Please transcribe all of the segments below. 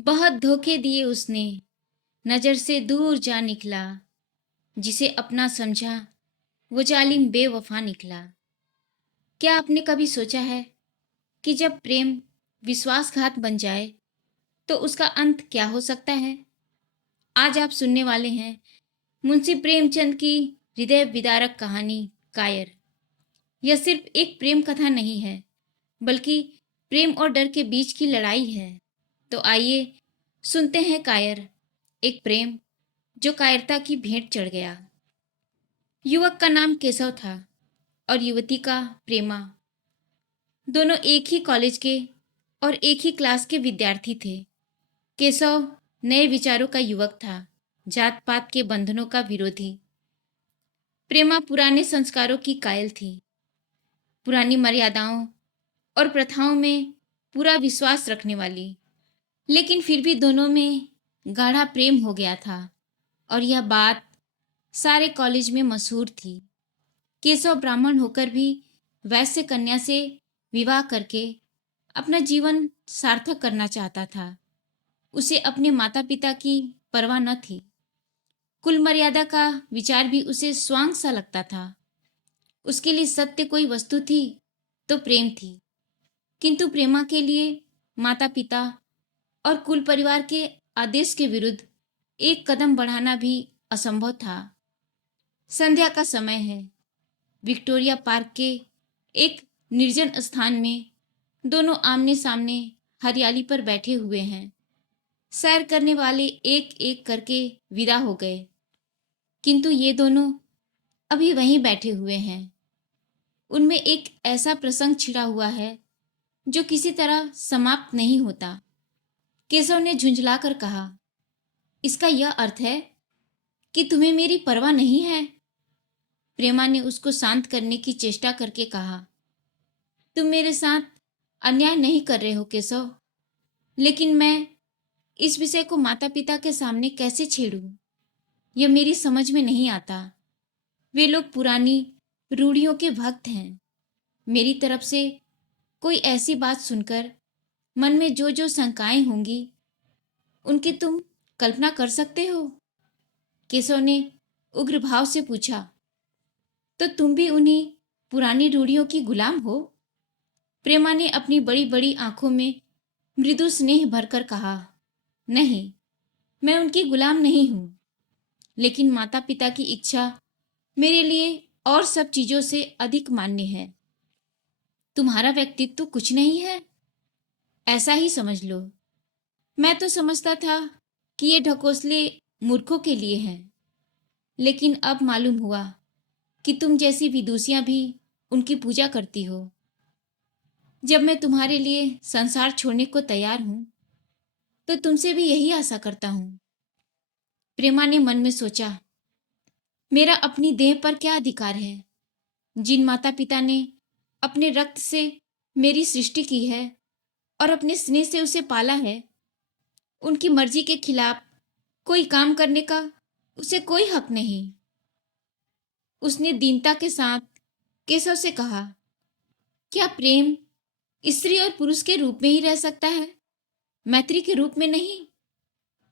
बहुत धोखे दिए उसने, नजर से दूर जा निकला। जिसे अपना समझा वो जालिम बेवफा निकला। क्या आपने कभी सोचा है कि जब प्रेम विश्वासघात बन जाए तो उसका अंत क्या हो सकता है? आज आप सुनने वाले हैं मुंशी प्रेमचंद की हृदय विदारक कहानी कायर। यह सिर्फ एक प्रेम कथा नहीं है, बल्कि प्रेम और डर के बीच की लड़ाई है। तो आइए सुनते हैं कायर, एक प्रेम जो कायरता की भेंट चढ़ गया। युवक का नाम केशव था और युवती का प्रेमा। दोनों एक ही कॉलेज के और एक ही क्लास के विद्यार्थी थे। केशव नए विचारों का युवक था, जात पात के बंधनों का विरोधी। प्रेमा पुराने संस्कारों की कायल थी, पुरानी मर्यादाओं और प्रथाओं में पूरा विश्वास रखने वाली। लेकिन फिर भी दोनों में गाढ़ा प्रेम हो गया था और यह बात सारे कॉलेज में मशहूर थी। केशव ब्राह्मण होकर भी वैश्य कन्या से विवाह करके अपना जीवन सार्थक करना चाहता था। उसे अपने माता पिता की परवाह न थी। कुल मर्यादा का विचार भी उसे स्वांग सा लगता था। उसके लिए सत्य कोई वस्तु थी तो प्रेम थी, किंतु प्रेमा के लिए माता पिता और कुल परिवार के आदेश के विरुद्ध एक कदम बढ़ाना भी असंभव था। संध्या का समय है। विक्टोरिया पार्क के एक निर्जन स्थान में दोनों आमने सामने हरियाली पर बैठे हुए हैं। सैर करने वाले एक एक करके विदा हो गए, किंतु ये दोनों अभी वहीं बैठे हुए हैं। उनमें एक ऐसा प्रसंग छिड़ा हुआ है जो किसी तरह समाप्त नहीं होता। केशव ने झुंझलाकर कहा, इसका यह अर्थ है कि तुम्हें मेरी परवाह नहीं है? प्रेमा ने उसको शांत करने की चेष्टा करके कहा, तुम मेरे साथ अन्याय नहीं कर रहे हो केशव, लेकिन मैं इस विषय को माता पिता के सामने कैसे छेड़ूं? यह मेरी समझ में नहीं आता। वे लोग पुरानी रूढ़ियों के भक्त हैं। मेरी तरफ से कोई ऐसी बात सुनकर मन में जो जो शंकाएं होंगी उनकी तुम कल्पना कर सकते हो? केशव ने उग्र भाव से पूछा, तो तुम भी उन्हीं पुरानी रूढ़ियों की गुलाम हो? प्रेमा ने अपनी बड़ी बड़ी आंखों में मृदु स्नेह भरकर कहा, नहीं, मैं उनकी गुलाम नहीं हूं, लेकिन माता पिता की इच्छा मेरे लिए और सब चीजों से अधिक मान्य है। तुम्हारा व्यक्तित्व कुछ नहीं है, ऐसा ही समझ लो। मैं तो समझता था कि ये ढकोसले मूर्खों के लिए हैं, लेकिन अब मालूम हुआ कि तुम जैसी विदुषियां भी उनकी पूजा करती हो। जब मैं तुम्हारे लिए संसार छोड़ने को तैयार हूं तो तुमसे भी यही आशा करता हूं। प्रेमा ने मन में सोचा, मेरा अपनी देह पर क्या अधिकार है? जिन माता पिता ने अपने रक्त से मेरी सृष्टि की है और अपने स्नेह से उसे पाला है, उनकी मर्जी के खिलाफ कोई काम करने का उसे कोई हक नहीं। उसने दीनता के साथ केशव से कहा, क्या प्रेम स्त्री और पुरुष के रूप में ही रह सकता है, मैत्री के रूप में नहीं?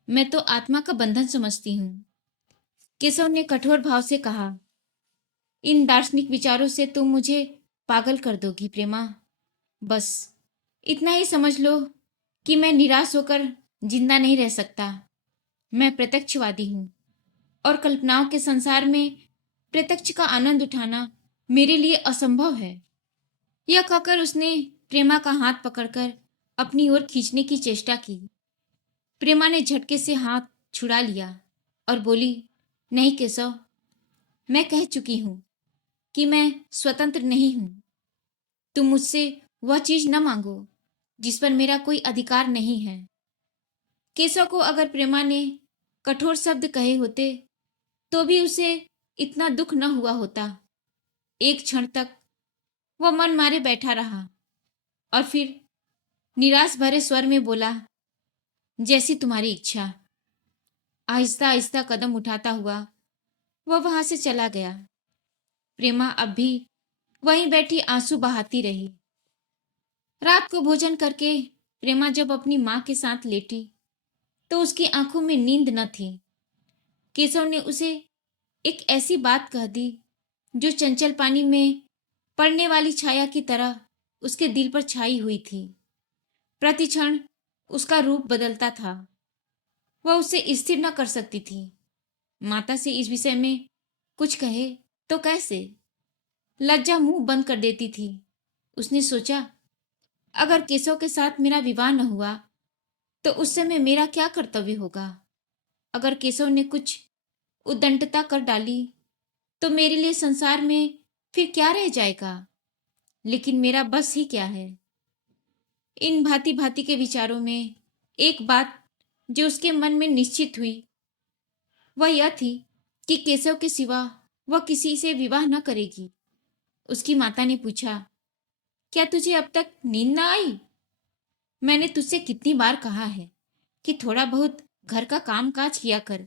मैं तो आत्मा का बंधन समझती हूं। केशव ने कठोर भाव से कहा, इन दार्शनिक विचारों से तुम मुझे पागल कर दोगी प्रेमा। बस इतना ही समझ लो कि मैं निराश होकर जिंदा नहीं रह सकता। मैं प्रत्यक्षवादी हूं और कल्पनाओं के संसार में प्रत्यक्ष का आनंद उठाना मेरे लिए असंभव है। यह कहकर उसने प्रेमा का हाथ पकड़कर अपनी ओर खींचने की चेष्टा की। प्रेमा ने झटके से हाथ छुड़ा लिया और बोली, नहीं केशव, मैं कह चुकी हूं कि मैं स्वतंत्र नहीं हूं। तुम मुझसे वह चीज न मांगो जिस पर मेरा कोई अधिकार नहीं है। केशव को अगर प्रेमा ने कठोर शब्द कहे होते तो भी उसे इतना दुख न हुआ होता। एक क्षण तक वह मन मारे बैठा रहा और फिर निराश भरे स्वर में बोला, जैसी तुम्हारी इच्छा। आहिस्ता आहिस्ता कदम उठाता हुआ वह वहां से चला गया। प्रेमा अब भी वहीं बैठी आंसू बहाती रही। रात को भोजन करके प्रेमा जब अपनी मां के साथ लेटी तो उसकी आंखों में नींद न थी। केशव ने उसे एक ऐसी बात कह दी जो चंचल पानी में पड़ने वाली छाया की तरह उसके दिल पर छाई हुई थी। प्रतिक्षण उसका रूप बदलता था। वह उसे स्थिर न कर सकती थी। माता से इस विषय में कुछ कहे तो कैसे? लज्जा मुंह बंद कर देती थी। उसने सोचा, अगर केशव के साथ मेरा विवाह न हुआ तो उस समय मेरा क्या कर्तव्य होगा? अगर केशव ने कुछ उद्दंडता कर डाली तो मेरे लिए संसार में फिर क्या रह जाएगा? लेकिन मेरा बस ही क्या है? इन भांति भांति के विचारों में एक बात जो उसके मन में निश्चित हुई वह यह थी कि केशव के सिवा वह किसी से विवाह न करेगी। उसकी माता ने पूछा, क्या तुझे अब तक नींद न आई? मैंने तुझसे कितनी बार कहा है कि थोड़ा बहुत घर का काम काज किया कर,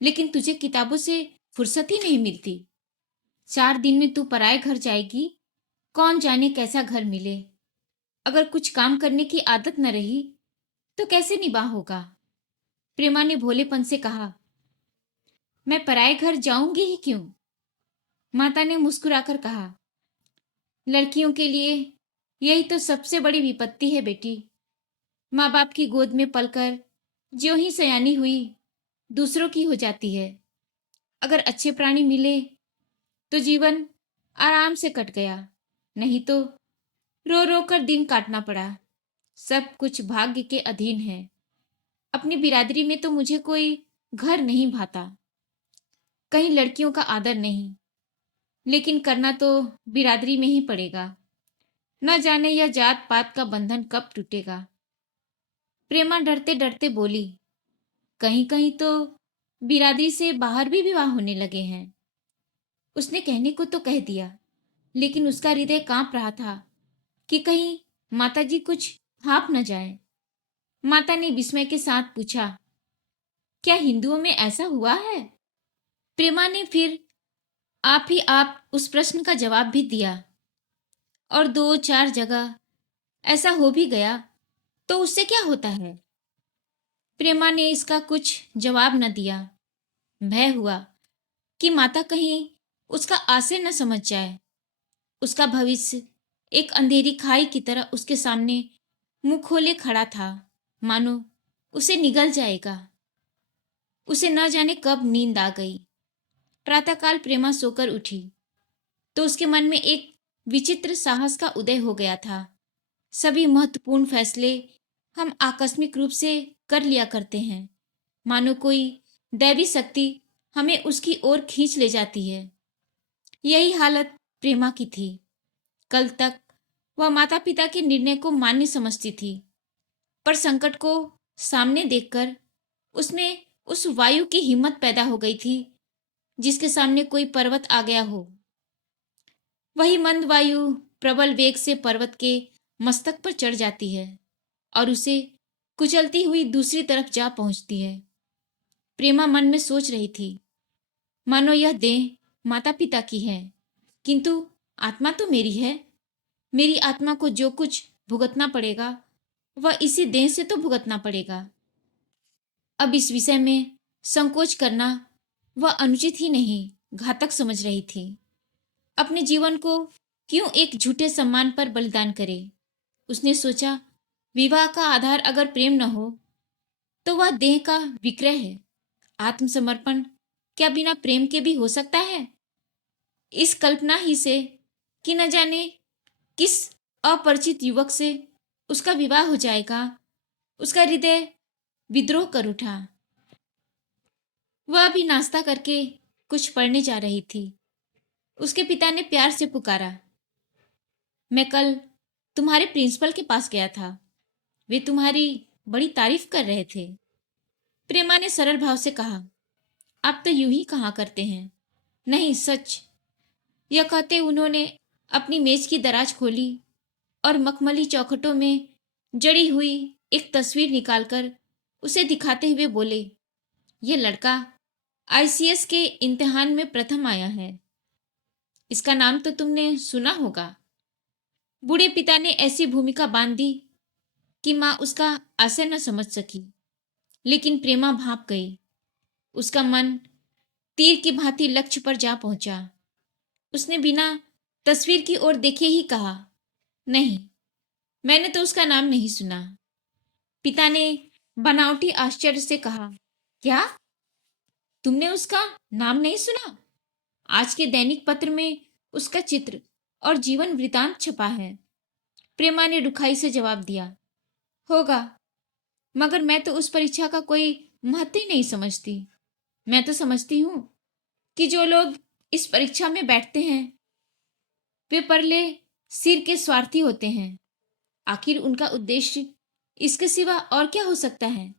लेकिन तुझे किताबों से फुर्सत ही नहीं मिलती। 4 दिन में तू पराए घर जाएगी, कौन जाने कैसा घर मिले। अगर कुछ काम करने की आदत न रही तो कैसे निभाह होगा? प्रेमा ने भोलेपन से कहा, मैं पराए घर जाऊंगी ही क्यों? माता ने मुस्कुराकर कहा, लड़कियों के लिए यही तो सबसे बड़ी विपत्ति है बेटी। माँ बाप की गोद में पलकर ज्यों ही सयानी हुई दूसरों की हो जाती है। अगर अच्छे प्राणी मिले तो जीवन आराम से कट गया, नहीं तो रो रो कर दिन काटना पड़ा। सब कुछ भाग्य के अधीन है। अपनी बिरादरी में तो मुझे कोई घर नहीं भाता, कहीं लड़कियों का आदर नहीं, लेकिन करना तो बिरादरी में ही पड़ेगा। न जाने यह जात पात का बंधन कब टूटेगा। प्रेमा डरते डरते बोली, कहीं कहीं तो बिरादरी से बाहर भी विवाह होने लगे हैं। उसने कहने को तो कह दिया, लेकिन उसका हृदय कांप रहा था कि कहीं माताजी कुछ भाप न जाए। माता ने विस्मय के साथ पूछा, क्या हिंदुओं में ऐसा हुआ है? प्रेमा ने फिर आप ही आप उस प्रश्न का जवाब भी दिया, और 2-4 जगह ऐसा हो भी गया तो उससे क्या होता है? प्रेमा ने इसका कुछ जवाब न दिया। भय हुआ कि माता कहीं उसका आशय न समझ जाए। उसका भविष्य एक अंधेरी खाई की तरह उसके सामने मुंह खोले खड़ा था, मानो उसे निगल जाएगा। उसे न जाने कब नींद आ गई। प्रातःकाल प्रेमा सोकर उठी तो उसके मन में एक विचित्र साहस का उदय हो गया था। सभी महत्वपूर्ण फैसले हम आकस्मिक रूप से कर लिया करते हैं, मानो कोई दैवी शक्ति हमें उसकी ओर खींच ले जाती है। यही हालत प्रेमा की थी। कल तक वह माता पिता के निर्णय को मान्य समझती थी, पर संकट को सामने देखकर उसमें उस वायु की हिम्मत पैदा हो गई थी जिसके सामने कोई पर्वत आ गया हो। वही मंद वायु प्रबल वेग से पर्वत के मस्तक पर चढ़ जाती है और उसे कुचलती हुई दूसरी तरफ जा पहुंचती है। प्रेमा मन में सोच रही थी, मानो यह देह माता पिता की है, किंतु आत्मा तो मेरी है। मेरी आत्मा को जो कुछ भुगतना पड़ेगा वह इसी देह से तो भुगतना पड़ेगा। अब इस विषय में संकोच करना वह अनुचित ही नहीं, घातक समझ रही थी। अपने जीवन को क्यों एक झूठे सम्मान पर बलिदान करे? उसने सोचा, विवाह का आधार अगर प्रेम न हो तो वह देह का विक्रय है। आत्मसमर्पण क्या बिना प्रेम के भी हो सकता है? इस कल्पना ही से कि न जाने किस अपरिचित युवक से उसका विवाह हो जाएगा, उसका हृदय विद्रोह कर उठा। वह अभी नाश्ता करके कुछ पढ़ने जा रही थी। उसके पिता ने प्यार से पुकारा, मैं कल तुम्हारे प्रिंसिपल के पास गया था, वे तुम्हारी बड़ी तारीफ कर रहे थे। प्रेमा ने सरल भाव से कहा, आप तो यूं ही कहा करते हैं। नहीं, सच। यह कहते उन्होंने अपनी मेज की दराज खोली और मखमली चौखटों में जड़ी हुई एक तस्वीर निकालकर उसे दिखाते हुए बोले, यह लड़का आईसीएस के इम्तिहान में प्रथम आया है। इसका नाम तो तुमने सुना होगा। बूढ़े पिता ने ऐसी भूमिका बांध दी कि माँ उसका आशय न समझ सकी, लेकिन प्रेमा भाप गई। उसका मन तीर की भांति लक्ष्य पर जा पहुंचा। उसने बिना तस्वीर की ओर देखे ही कहा, नहीं, मैंने तो उसका नाम नहीं सुना। पिता ने बनावटी आश्चर्य से कहा, क्या, तुमने उसका नाम नहीं सुना? आज के दैनिक पत्र में उसका चित्र और जीवन वृतांत छपा है। प्रेमा ने रुखाई से जवाब दिया, होगा, मगर मैं तो उस परीक्षा का कोई महत्व ही नहीं समझती। मैं तो समझती हूँ कि जो लोग इस परीक्षा में बैठते हैं वे परले सिर के स्वार्थी होते हैं। आखिर उनका उद्देश्य इसके सिवा और क्या हो सकता है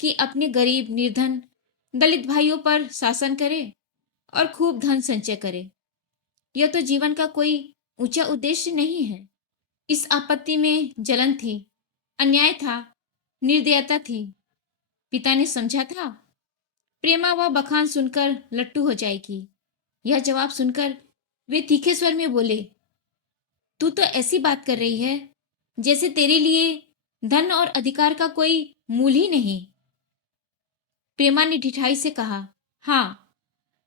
कि अपने गरीब निर्धन दलित भाइयों पर शासन करे और खूब धन संचय करे। यह तो जीवन का कोई ऊंचा उद्देश्य नहीं है। इस आपत्ति में जलन थी, अन्याय था, निर्दयता थी। पिता ने समझा था प्रेमा वह बखान सुनकर लट्टू हो जाएगी। यह जवाब सुनकर वे तीखे स्वर में बोले, तू तो ऐसी बात कर रही है जैसे तेरे लिए धन और अधिकार का कोई मूल ही नहीं। प्रेमा ने ढिठाई से कहा, हाँ,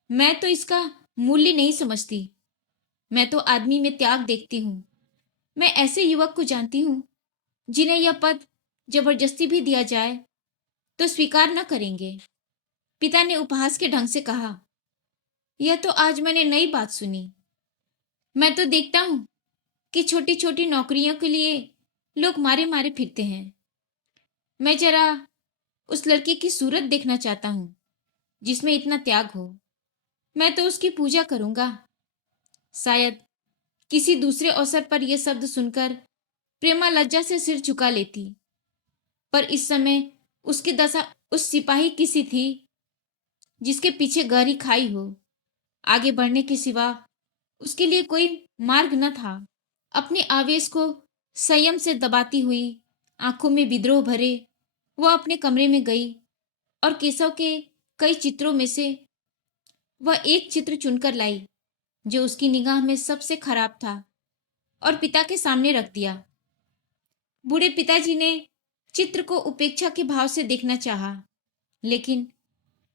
मैं तो इसका मूल्य नहीं समझती। मैं तो आदमी में त्याग देखती हूँ। मैं ऐसे युवक को जानती हूँ जिन्हें यह पद जबरदस्ती भी दिया जाए तो स्वीकार न करेंगे। पिता ने उपहास के ढंग से कहा, यह तो आज मैंने नई बात सुनी। मैं तो देखता हूँ कि छोटी छोटी नौकरियों के लिए लोग मारे मारे फिरते हैं। मैं जरा उस लड़की की सूरत देखना चाहता हूँ जिसमें इतना त्याग हो। मैं तो उसकी पूजा करूंगा। शायद किसी दूसरे अवसर पर यह शब्द सुनकर प्रेमा लज्जा से सिर झुका लेती, पर इस समय उसकी दशा उस सिपाही की सी थी जिसके पीछे गहरी खाई हो। आगे बढ़ने के सिवा उसके लिए कोई मार्ग न था। अपने आवेश को संयम से दबाती हुई, आंखों में विद्रोह भरे, वह अपने कमरे में गई और केशव के कई चित्रों में से वह एक चित्र चुनकर लाई जो उसकी निगाह में सबसे खराब था और पिता के सामने रख दिया। बूढ़े पिताजी ने चित्र को उपेक्षा के भाव से देखना चाहा, लेकिन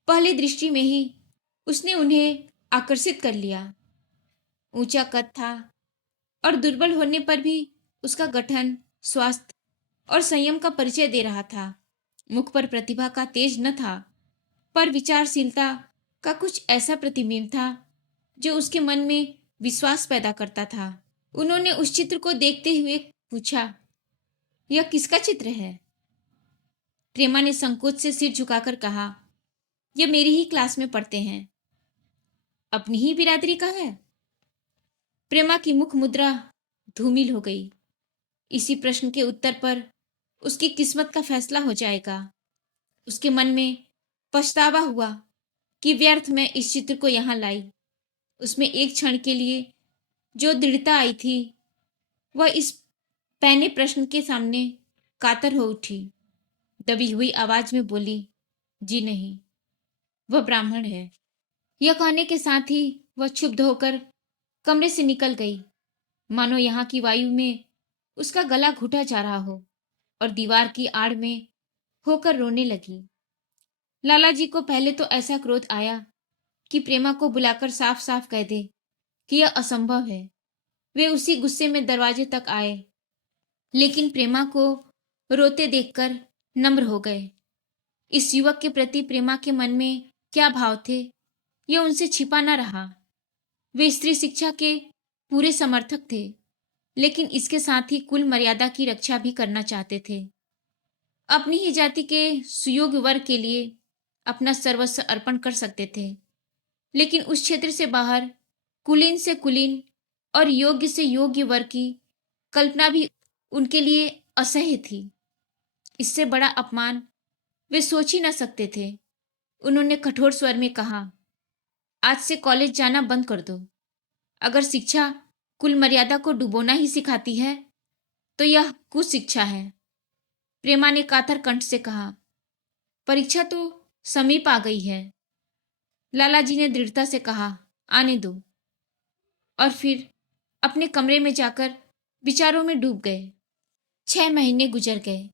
पहली दृष्टि में ही उसने उन्हें आकर्षित कर लिया। ऊंचा कद था और दुर्बल होने पर भी उसका गठन, स्वास्थ्य और संयम का परिचय दे रहा था। मुख पर प्रतिभा का तेज न था, पर विचारशीलता का कुछ ऐसा प्रतिबिंब था जो उसके मन में विश्वास पैदा करता था। उन्होंने उस चित्र को देखते हुए पूछा, यह किसका चित्र है? प्रेमा ने संकोच से सिर झुकाकर कहा, यह मेरी ही क्लास में पढ़ते हैं। अपनी ही बिरादरी का है? प्रेमा की मुख मुद्रा धूमिल हो गई। इसी प्रश्न के उत्तर पर उसकी किस्मत का फैसला हो जाएगा। उसके मन में पछतावा हुआ कि व्यर्थ में इस चित्र को यहां लाई। उसमें एक क्षण के लिए जो दृढ़ता आई थी वह इस पैने प्रश्न के सामने कातर हो उठी। दबी हुई आवाज में बोली, जी नहीं, वह ब्राह्मण है। यह कहने के साथ ही वह क्षुब्ध होकर कमरे से निकल गई, मानो यहाँ की वायु में उसका गला घुटा जा रहा हो, और दीवार की आड़ में होकर रोने लगी। लाला जी को पहले तो ऐसा क्रोध आया कि प्रेमा को बुलाकर साफ साफ कह दे कि यह असंभव है। वे उसी गुस्से में दरवाजे तक आए, लेकिन प्रेमा को रोते देखकर नम्र हो गए। इस युवक के प्रति प्रेमा के मन में क्या भाव थे यह उनसे छिपा न रहा। वे स्त्री शिक्षा के पूरे समर्थक थे, लेकिन इसके साथ ही कुल मर्यादा की रक्षा भी करना चाहते थे। अपनी ही जाति के सुयोग्य वर्ग के लिए अपना सर्वस्व अर्पण कर सकते थे, लेकिन उस क्षेत्र से बाहर कुलीन से कुलीन और योग्य से योग्य वर्ग की कल्पना भी उनके लिए असह्य थी। इससे बड़ा अपमान वे सोच ही न सकते थे। उन्होंने कठोर स्वर में कहा, आज से कॉलेज जाना बंद कर दो। अगर शिक्षा कुल मर्यादा को डुबोना ही सिखाती है तो यह कुशिक्षा है। प्रेमा ने कातर कंठ से कहा, परीक्षा तो समीप आ गई है। लालाजी ने दृढ़ता से कहा, आने दो, और फिर अपने कमरे में जाकर विचारों में डूब गए। 6 महीने गुजर गए।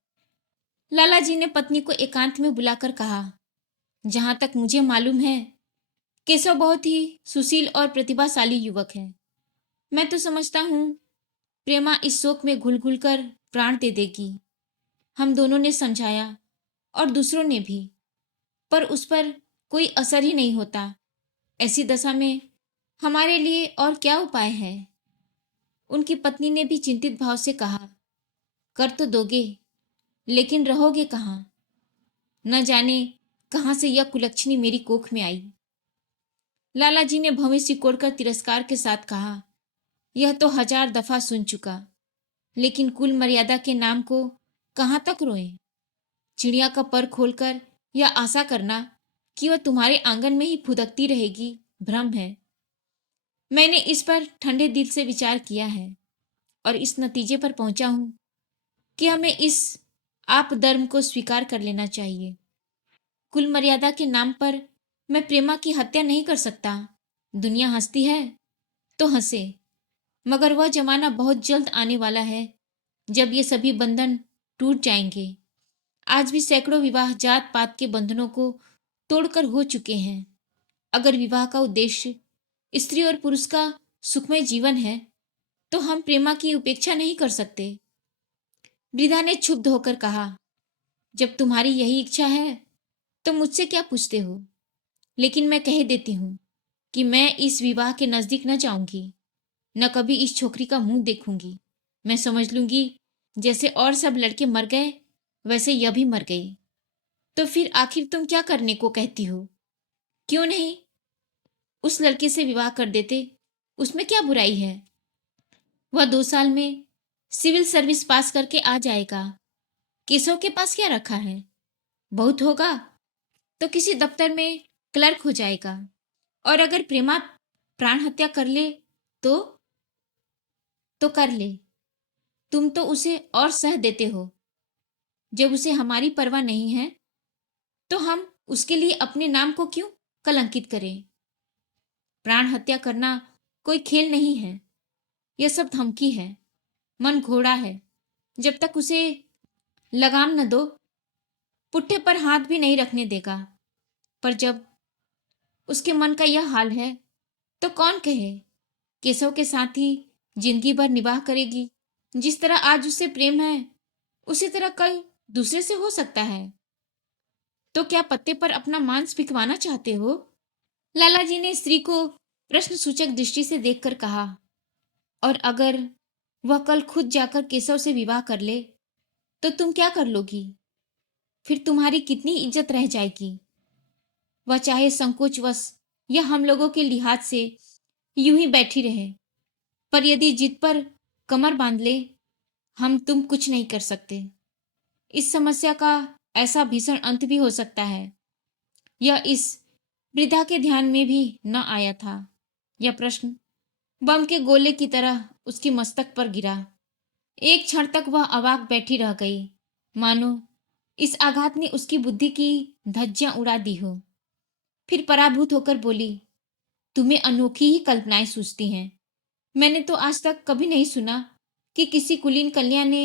लाला जी ने पत्नी को एकांत में बुलाकर कहा, जहां तक मुझे मालूम है, केशव बहुत ही सुशील और प्रतिभाशाली युवक है। मैं तो समझता हूँ प्रेमा इस शोक में घुल घुल कर प्राण दे देगी। हम दोनों ने समझाया और दूसरों ने भी, पर उस पर कोई असर ही नहीं होता। ऐसी दशा में हमारे लिए और क्या उपाय है? उनकी पत्नी ने भी चिंतित भाव से कहा, कर तो दोगे, लेकिन रहोगे कहाँ? न जाने कहाँ से यह कुलक्षणी मेरी कोख में आई। लाला जी ने भवें सिकोड़कर तिरस्कार के साथ कहा, यह तो 1000 दफा सुन चुका, लेकिन कुल मर्यादा के नाम को कहाँ तक रोएं? चिड़िया का पर खोलकर यह आशा करना कि वह तुम्हारे आंगन में ही फुदकती रहेगी भ्रम है। मैंने इस पर ठंडे दिल से विचार किया है और इस नतीजे पर पहुंचा हूं कि हमें इस आप धर्म को स्वीकार कर लेना चाहिए। कुल मर्यादा के नाम पर मैं प्रेमा की हत्या नहीं कर सकता। दुनिया हंसती है तो हंसे, मगर वह जमाना बहुत जल्द आने वाला है जब ये सभी बंधन टूट जाएंगे। आज भी सैकड़ों विवाह जात पात के बंधनों को तोड़कर हो चुके हैं। अगर विवाह का उद्देश्य स्त्री और पुरुष का सुखमय जीवन है, तो हम प्रेमा की उपेक्षा नहीं कर सकते। वृद्धा ने क्षुब्ध होकर कहा, जब तुम्हारी यही इच्छा है तो मुझसे क्या पूछते हो? लेकिन मैं कह देती हूँ कि मैं इस विवाह के नजदीक न जाऊंगी, न कभी इस छोकरी का मुंह देखूंगी। मैं समझ लूंगी जैसे और सब लड़के मर गए वैसे यह भी मर गई। तो फिर आखिर तुम क्या करने को कहती हो? क्यों नहीं उस लड़के से विवाह कर देते? उसमें क्या बुराई है? वह 2 साल में सिविल सर्विस पास करके आ जाएगा। केशव के पास क्या रखा है? बहुत होगा तो किसी दफ्तर में क्लर्क हो जाएगा। और अगर प्रेमा प्राण हत्या कर ले तो कर ले। तुम तो उसे और सह देते हो। जब उसे हमारी परवाह नहीं है तो हम उसके लिए अपने नाम को क्यों कलंकित करें? प्राण हत्या करना कोई खेल नहीं है, यह सब धमकी है। मन घोड़ा है, जब तक उसे लगाम न दो पुट्ठे पर हाथ भी नहीं रखने देगा। पर जब उसके मन का यह हाल है तो कौन कहे, केशव के साथ ही जिंदगी भर निवाह करेगी। जिस तरह आज उससे प्रेम है उसी तरह कल दूसरे से हो सकता है। तो क्या पत्ते पर अपना मांस बिकवाना चाहते हो? लाला जी ने स्त्री को प्रश्न सूचक दृष्टि से देखकर कहा, और अगर वह कल खुद जाकर केशव से विवाह कर ले तो तुम क्या कर लोगी? फिर तुम्हारी कितनी इज्जत रह जाएगी? वह चाहे संकोचवश या हम लोगों के लिहाज से यूं ही बैठी रहे, पर यदि जिद पर कमर बांध ले, हम तुम कुछ नहीं कर सकते। इस समस्या का ऐसा भीषण अंत भी हो सकता है। यह इस वृद्धा के ध्यान में भी न आया था। यह प्रश्न बम के गोले की तरह उसकी मस्तक पर गिरा। एक क्षण तक वह अवाक बैठी रह गई, मानो इस आघात ने उसकी बुद्धि की धज्जियां उड़ा दी हो। फिर पराभूत होकर बोली, तुम्हें अनोखी ही कल्पनाएं सूझती हैं। मैंने तो आज तक कभी नहीं सुना कि किसी कुलीन कन्या ने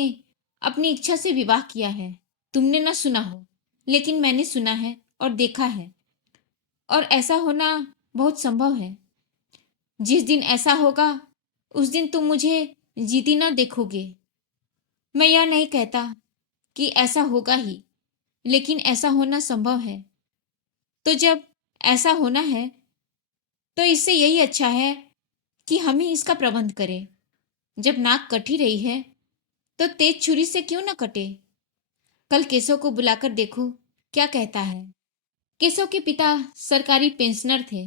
अपनी इच्छा से विवाह किया है। तुमने न सुना हो, लेकिन मैंने सुना है और देखा है, और ऐसा होना बहुत संभव है। जिस दिन ऐसा होगा उस दिन तुम मुझे जीती न देखोगे। मैं यह नहीं कहता कि ऐसा होगा ही, लेकिन ऐसा होना संभव है। तो जब ऐसा होना है तो इससे यही अच्छा है कि हम ही इसका प्रबंध करें। जब नाक कट ही रही है तो तेज छुरी से क्यों न कटे? कल केशव को बुलाकर देखो क्या कहता है। केशव के पिता सरकारी पेंशनर थे,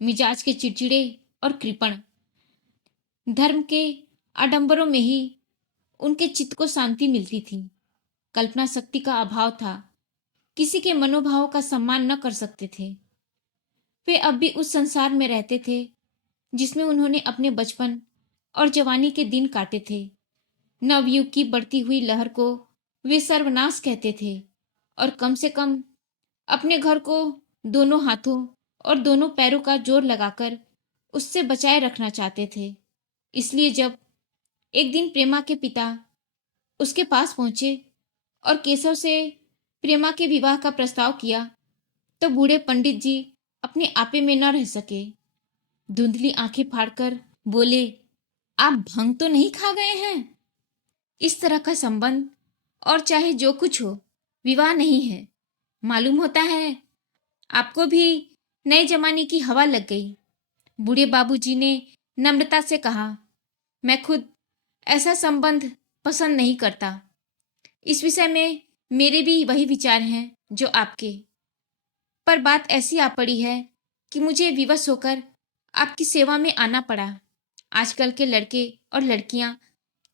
मिजाज के चिड़चिड़े और कृपण। धर्म के आडंबरों में ही उनके चित्त को शांति मिलती थी। कल्पना शक्ति का अभाव था, किसी के मनोभावों का सम्मान न कर सकते थे। वे अब भी उस संसार में रहते थे जिसमें उन्होंने अपने बचपन और जवानी के दिन काटे थे। नवयुग की बढ़ती हुई लहर को वे सर्वनाश कहते थे, और कम से कम अपने घर को दोनों हाथों और दोनों पैरों का जोर लगाकर उससे बचाए रखना चाहते थे। इसलिए जब एक दिन प्रेमा के पिता उसके पास पहुंचे और केशव से प्रेमा के विवाह का प्रस्ताव किया तो बूढ़े पंडित जी अपने आपे में न रह सके। धुंधली आंखें फाड़कर बोले, आप भंग तो नहीं खा गए हैं? इस तरह का संबंध और चाहे जो कुछ हो, विवाह नहीं है। मालूम होता है आपको भी नए जमाने की हवा लग गई। बूढ़े बाबूजी ने नम्रता से कहा, मैं खुद ऐसा संबंध पसंद नहीं करता। इस विषय में मेरे भी वही विचार हैं जो आपके। पर बात ऐसी आ पड़ी है कि मुझे विवश होकर आपकी सेवा में आना पड़ा। आजकल के लड़के और लड़कियां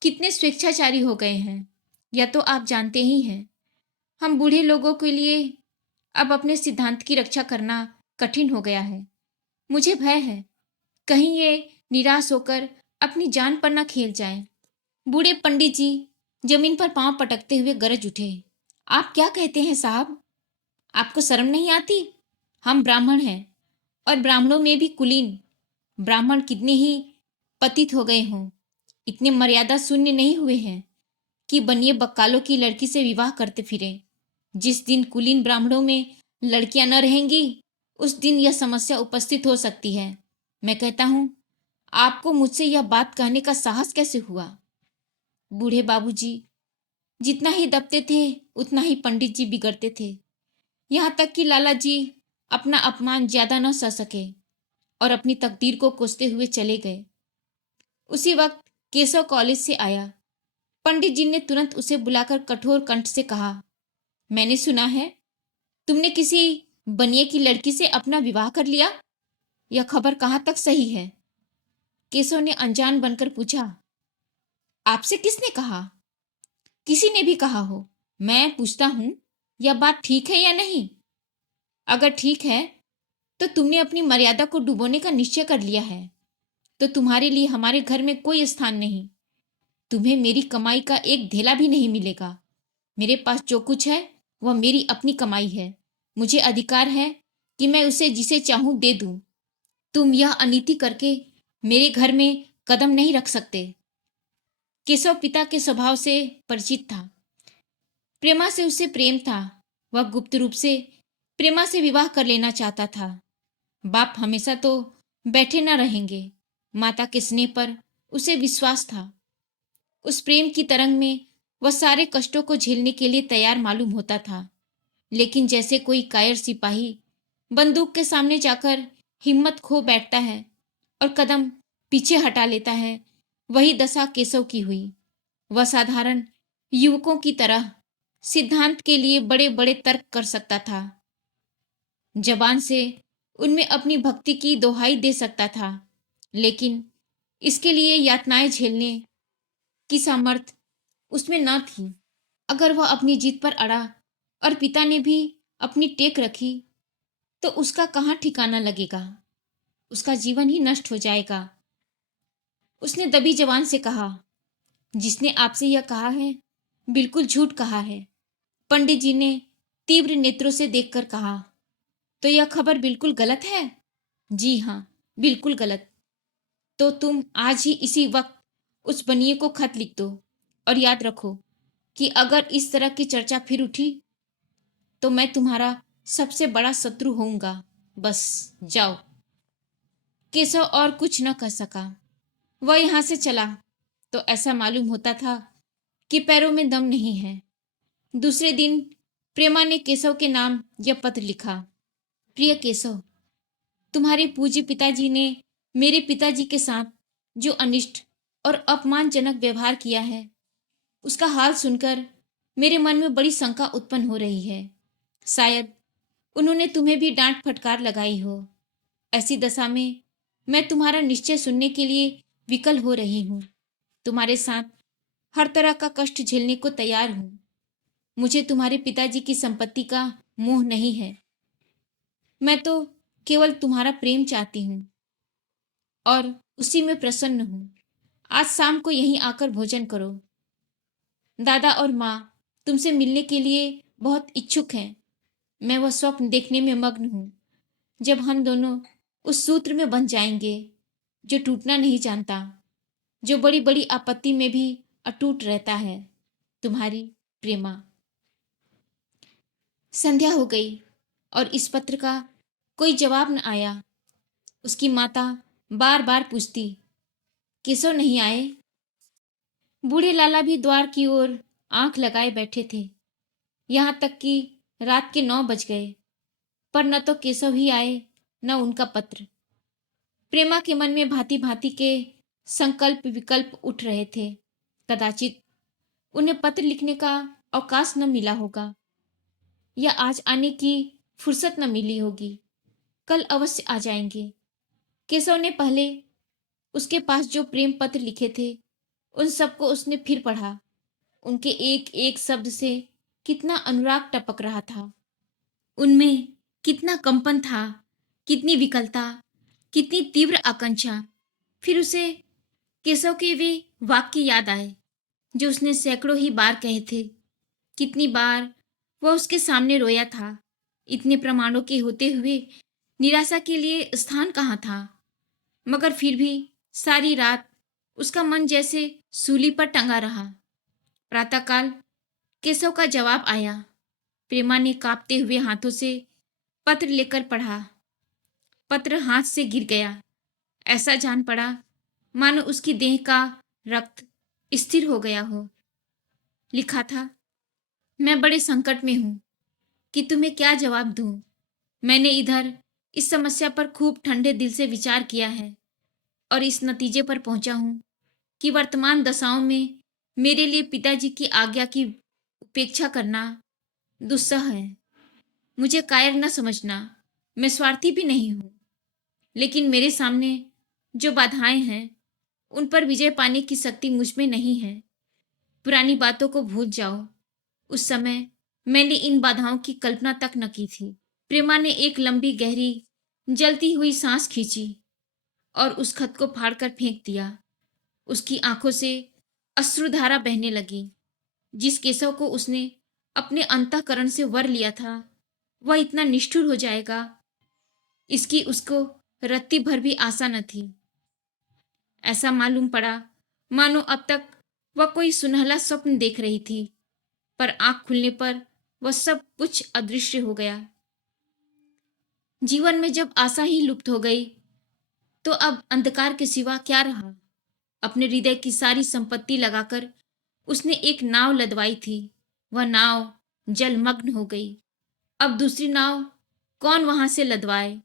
कितने स्वेच्छाचारी हो गए हैं, यह तो आप जानते ही हैं। हम बूढ़े लोगों के लिए अब अपने सिद्धांत की रक्षा करना कठिन हो गया है। मुझे भय है कहीं ये निराश होकर अपनी जान पर न खेल जाए। बूढ़े पंडित जी जमीन पर पांव पटकते हुए गरज उठे, आप क्या कहते हैं साहब? आपको शर्म नहीं आती? हम ब्राह्मण हैं और ब्राह्मणों में भी कुलीन। ब्राह्मण कितने ही पतित हो गए हों, इतने मर्यादा शून्य नहीं हुए हैं कि बनिए बक्कालों की लड़की से विवाह करते फिरे। जिस दिन कुलीन ब्राह्मणों में लड़कियां न रहेंगी उस दिन यह समस्या उपस्थित हो सकती है। मैं कहता हूं, आपको मुझसे यह बात कहने का साहस कैसे हुआ? बूढ़े बाबूजी जितना ही दबते थे उतना ही पंडित जी बिगड़ते थे। यहाँ तक कि लाला जी अपना अपमान ज्यादा न सह सके और अपनी तकदीर को कोसते हुए चले गए। उसी वक्त केशव कॉलेज से आया। पंडित जी ने तुरंत उसे बुलाकर कठोर कंठ से कहा, मैंने सुना है तुमने किसी बनिए की लड़की से अपना विवाह कर लिया। यह खबर कहाँ तक सही है? केशव ने अनजान बनकर पूछा, आपसे किसने कहा? किसी ने भी कहा हो, मैं पूछता हूं यह बात ठीक है या नहीं? अगर ठीक है तो तुमने अपनी मर्यादा को डुबोने का निश्चय कर लिया है तो तुम्हारे लिए हमारे घर में कोई स्थान नहीं। तुम्हें मेरी कमाई का एक धेला भी नहीं मिलेगा। मेरे पास जो कुछ है वह मेरी अपनी कमाई है। मुझे अधिकार है कि मैं उसे जिसे चाहूं दे दूं। तुम यह अनीति करके मेरे घर में कदम नहीं रख सकते। केशव पिता के स्वभाव से परिचित था। प्रेमा से उसे प्रेम था। वह गुप्त रूप से प्रेमा से विवाह कर लेना चाहता था। बाप हमेशा तो बैठे न रहेंगे। माता के स्नेह पर उसे विश्वास था। उस प्रेम की तरंग में वह सारे कष्टों को झेलने के लिए तैयार मालूम होता था। लेकिन जैसे कोई कायर सिपाही बंदूक के सामने जाकर हिम्मत खो बैठता है और कदम पीछे हटा लेता है, वही दशा केशव की हुई। वह साधारण युवकों की तरह सिद्धांत के लिए बड़े बड़े तर्क कर सकता था। जबान से उनमें अपनी भक्ति की दोहाई दे सकता था, लेकिन इसके लिए यातनाएं झेलने की सामर्थ उसमें न थी। अगर वह अपनी जीत पर अड़ा और पिता ने भी अपनी टेक रखी तो उसका कहाँ ठिकाना लगेगा? उसका जीवन ही नष्ट हो जाएगा। उसने दबी जबान से कहा, जिसने आपसे यह कहा है बिल्कुल झूठ कहा है। पंडित जी ने तीव्र नेत्रों से देखकर कहा, तो यह खबर बिल्कुल गलत है? जी हाँ, बिल्कुल गलत। तो तुम आज ही इसी वक्त उस बनिए को खत लिख दो और याद रखो कि अगर इस तरह की चर्चा फिर उठी तो मैं तुम्हारा सबसे बड़ा शत्रु होऊंगा। बस जाओ। केशव और कुछ न कह सका। वह यहां से चला तो ऐसा मालूम होता था कि पैरों में दम नहीं है। दूसरे दिन प्रेमा ने केशव के नाम यह पत्र लिखा, प्रिय केशव, तुम्हारे पूज्य पिताजी ने मेरे पिताजी के साथ जो अनिष्ट और अपमानजनक व्यवहार किया है उसका हाल सुनकर मेरे मन में बड़ी शंका उत्पन्न हो रही है। शायद उन्होंने तुम्हें भी डांट फटकार लगाई हो। ऐसी दशा में मैं तुम्हारा निश्चय सुनने के लिए विकल हो रही हूँ। तुम्हारे साथ हर तरह का कष्ट झेलने को तैयार हूँ। मुझे तुम्हारे पिताजी की संपत्ति का मोह नहीं है। मैं तो केवल तुम्हारा प्रेम चाहती हूँ और उसी में प्रसन्न हूँ। आज शाम को यहीं आकर भोजन करो। दादा और माँ तुमसे मिलने के लिए बहुत इच्छुक हैं। मैं वह स्वप्न देखने में मग्न हूँ जब हम दोनों उस सूत्र में बंध जाएंगे जो टूटना नहीं जानता, जो बड़ी बड़ी आपत्ति में भी अटूट रहता है। तुम्हारी प्रेमा। संध्या हो गई और इस पत्र का कोई जवाब न आया। उसकी माता बार बार पूछती, केशव नहीं आए? बूढ़े लाला भी द्वार की ओर आंख लगाए बैठे थे। यहां तक कि रात के 9 बज गए, पर न तो केशव ही आए न उनका पत्र। प्रेमा के मन में भांति भांति के संकल्प विकल्प उठ रहे थे। कदाचित उन्हें पत्र लिखने का अवकाश न मिला होगा, या आज आने की फुर्सत न मिली होगी। कल अवश्य आ जाएंगे। केशव ने पहले उसके पास जो प्रेम पत्र लिखे थे उन सबको उसने फिर पढ़ा। उनके एक एक शब्द से कितना अनुराग टपक रहा था। उनमें कितना कंपन था, कितनी विकलता, कितनी तीव्र आकांक्षा। फिर उसे केशव के वे वाक्य याद आए जो उसने सैकड़ों ही बार कहे थे। कितनी बार वह उसके सामने रोया था। इतने प्रमाणों के होते हुए निराशा के लिए स्थान कहाँ था? मगर फिर भी सारी रात उसका मन जैसे सूली पर टंगा रहा। प्रातःकाल केशव का जवाब आया। प्रेमा ने कांपते हुए हाथों से पत्र लेकर पढ़ा। पत्र हाथ से गिर गया। ऐसा जान पड़ा मानो उसकी देह का रक्त स्थिर हो गया हो। लिखा था, मैं बड़े संकट में हूं कि तुम्हें क्या जवाब दूं। मैंने इधर इस समस्या पर खूब ठंडे दिल से विचार किया है और इस नतीजे पर पहुंचा हूं कि वर्तमान दशाओं में मेरे लिए पिताजी की आज्ञा की उपेक्षा करना दुस्सह है। मुझे कायर न समझना, मैं स्वार्थी भी नहीं हूं, लेकिन मेरे सामने जो बाधाएं हैं उन पर विजय पाने की शक्ति मुझ में नहीं है। पुरानी बातों को भूल जाओ। उस समय मैंने इन बाधाओं की कल्पना तक न की थी। प्रेमा ने एक लंबी गहरी जलती हुई सांस खींची और उस खत को फाड़कर फेंक दिया। उसकी आंखों से अश्रुधारा बहने लगी। जिस केशव को उसने अपने अंतःकरण से वर लिया था वह इतना निष्ठुर हो जाएगा, इसकी उसको रत्ती भर भी आशा न थी। ऐसा मालूम पड़ा मानो अब तक वह कोई सुनहला स्वप्न देख रही थी, पर आंख खुलने पर वह सब कुछ अदृश्य हो गया। जीवन में जब आशा ही लुप्त हो गई तो अब अंधकार के सिवा क्या रहा? अपने हृदय की सारी संपत्ति लगाकर उसने एक नाव लदवाई थी। वह नाव जलमग्न हो गई। अब दूसरी नाव कौन वहां से लदवाए?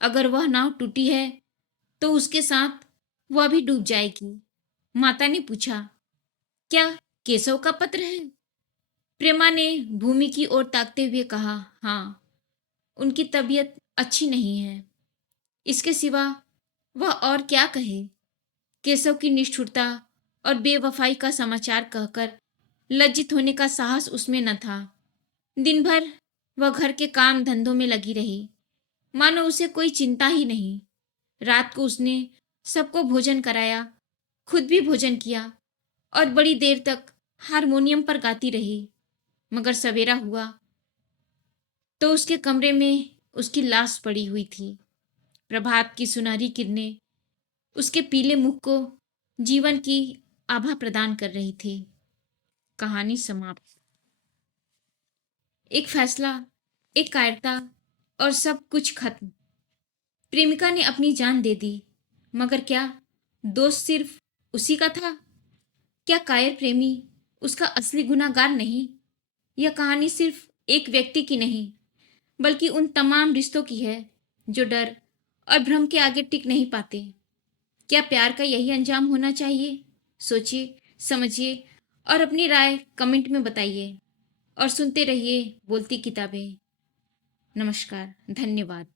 अगर वह नाव टूटी है तो उसके साथ वह भी डूब जाएगी। माता ने पूछा, क्या केशव का पत्र है? प्रेमा ने भूमि की ओर ताकते हुए कहा, हाँ, उनकी तबीयत अच्छी नहीं है। इसके सिवा वह और क्या कहे? केशव की निष्ठुरता और बेवफाई का समाचार कहकर लज्जित होने का साहस उसमें न था। दिन भर वह घर के काम धंधों में लगी रही, मानो उसे कोई चिंता ही नहीं। रात को उसने सबको भोजन कराया, खुद भी भोजन किया और बड़ी देर तक हारमोनियम पर गाती रही। मगर सवेरा हुआ तो उसके कमरे में उसकी लाश पड़ी हुई थी। प्रभात की सुनहरी किरणें उसके पीले मुख को जीवन की आभा प्रदान कर रही थी। कहानी समाप्त। एक फैसला, एक कायरता और सब कुछ खत्म। प्रेमिका ने अपनी जान दे दी, मगर क्या दोष सिर्फ उसी का था? क्या कायर प्रेमी उसका असली गुनाहगार नहीं? यह कहानी सिर्फ एक व्यक्ति की नहीं, बल्कि उन तमाम रिश्तों की है जो डर और भ्रम के आगे टिक नहीं पाते। क्या प्यार का यही अंजाम होना चाहिए? सोचिए, समझिए और अपनी राय कमेंट में बताइए। और सुनते रहिए बोलती किताबें। नमस्कार, धन्यवाद।